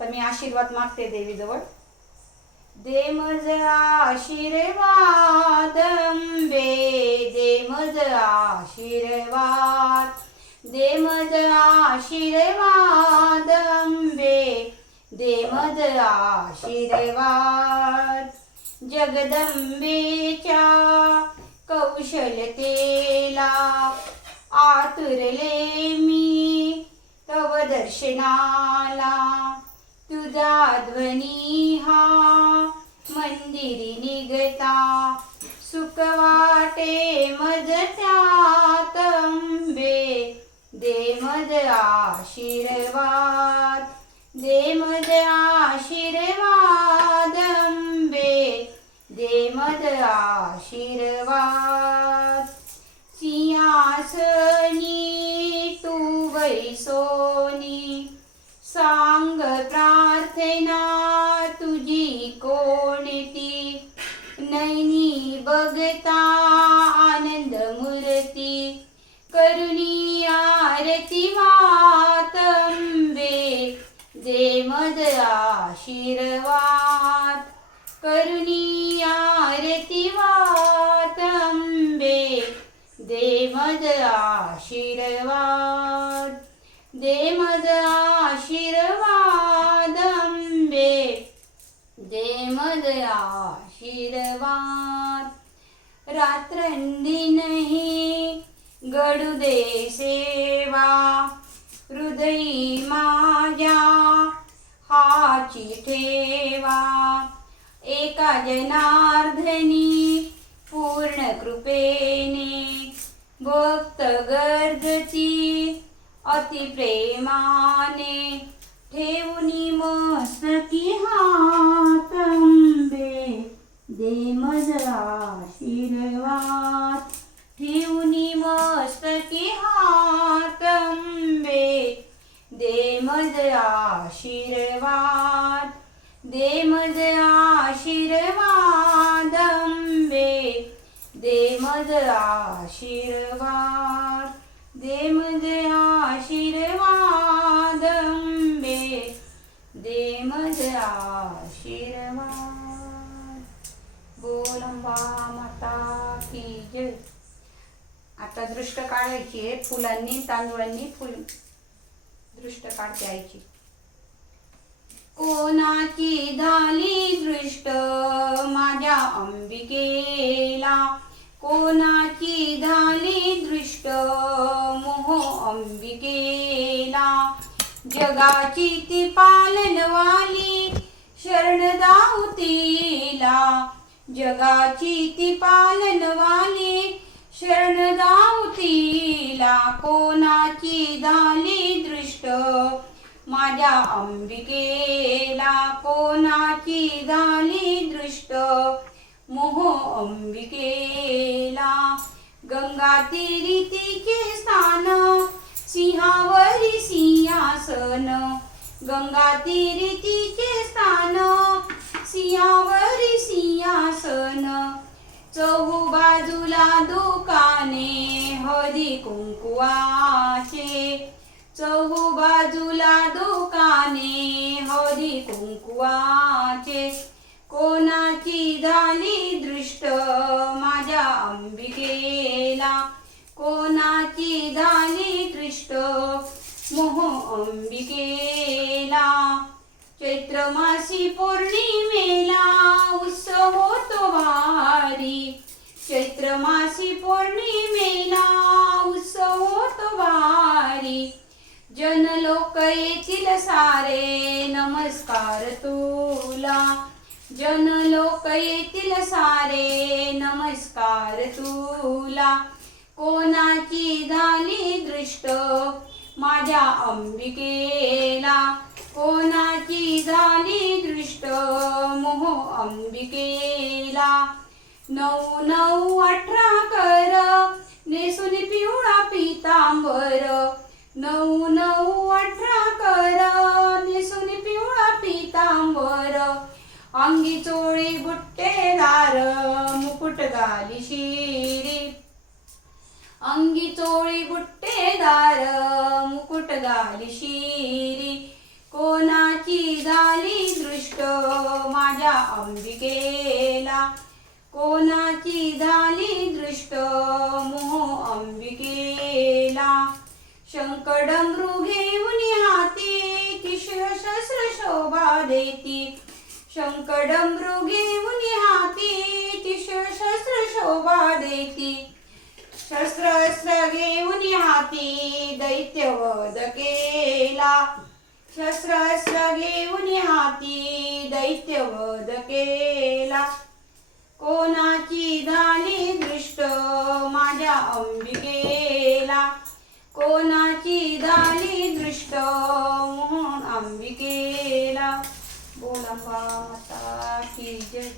तर मी आशीर्वाद मागते देवीजवळ. दे मज आशीर्वाद अंबे दे मज आशीर्वाद. दे मज आशीर्वाद अंबे दे मज आशीर्वाद. जगदंबेच्या कौशलतेला आतुरले मी तव दर्शनाला. तुझा ध्वनी हा मंदिरी निगता सुखवाटे मज त्यात दे मज आशीर्वाद. दे मज आशीर्वादंबे दे मज आशीर्वाद. सिंहासनी तू बैसोनी सांग प्रार्थना तुझी कोणती? नैनी बघता आनंद मूर्ती करुणी आरती मातंबे जे मद आशीर्वाद करुणी आरती वातंबे मज आशीर्वाद. दे मज आशीर्वाद अंबे दे मज आशीर्वाद. रात्रंदिनही घडू दे सेवा. हृदयी माझ्या हाची ठेवा. एका जनार्धनी पूर्ण कृपेने भक्त गर्दची अति प्रेमाने ठेवूनी मस्तकी हात अंबे दे मजला आशीर्वाद ठेवूनी मस्तकी हात अंबे दे मजला आशीर्वाद दे मजला आशीर्वाद आशीर्वाद. दे मज आशीर्वाद अंबे दे मज आशीर्वाद. बोलंबा माता की जय. आता दृष्ट काढायची आहे फुलांनी तांदूळांनी फुल दृष्ट काढायची कोणाची झाली दृष्ट माझ्या अंबिकेला? कोणाची झाली दृष्ट? मोह अंबिकेला. जगाची ती पालनवाली शरण जाऊ जगाची ती पालनवाली शरण जाऊ कोणाची झाली दृष्ट? माझ्या अंबिकेला. कोणाची झाली अंबिकेला गंगा तिरी तिके स्थान सिंहावरी सिंहासन. गंगा तिरी तिके स्थान सिंहावरी सिंहासन. चहू बाजूला दुकाने हळदी कुंकुवाचे. चहू बाजूला दुकाने हळदी कुंकुवाचे. कोणाची झाली दृष्ट माझ्या अंबिकेला? कोणाची झाली दृष्ट मोह अंबिकेला? चैत्र मासी पौर्णिमेला उत्सव होतो वारी. चैत्र मासी पौर्णिमेला उत्सव होतो वारी. जन लोक येतील सारे नमस्कार तुला. जन लोक येतील सारे नमस्कार तुला. कोणाची झाली दृष्ट? माझ्या अंबिकेला. कोणाची झाली दृष्ट? मोह अंबिकेला. नऊ नऊ अठरा कर. नेसून पिवळा पितांबर. नऊ नऊ अठरा कर. नेसून पिवळा पितांबर. अंगी चोळी बुट्टेदार मुकुट घाली शिरी. अंगी चोळी बुट्टेदार मुकुट झाली शिरी. कोणाची झाली दृष्ट माझ्या अंबिकेला? कोणाची झाली दृष्ट मोह अंबिकेला? शंकडमृ घेऊन हाती किशोर शस्त्र शोभा देती. शंकडमृ घेऊन हाती तिश्र शस्त्र शोभा देती. शस्त्र अस्त्र घेऊन हाती दैत्यवध केला शस्त्र अस्त्र घेऊन हाती दैत्यवध केला कोणाची झाली दृष्ट माझ्या अंबिकेला कोणाची झाली दृष्ट म्हणून अंबिकेला बोला माता की जय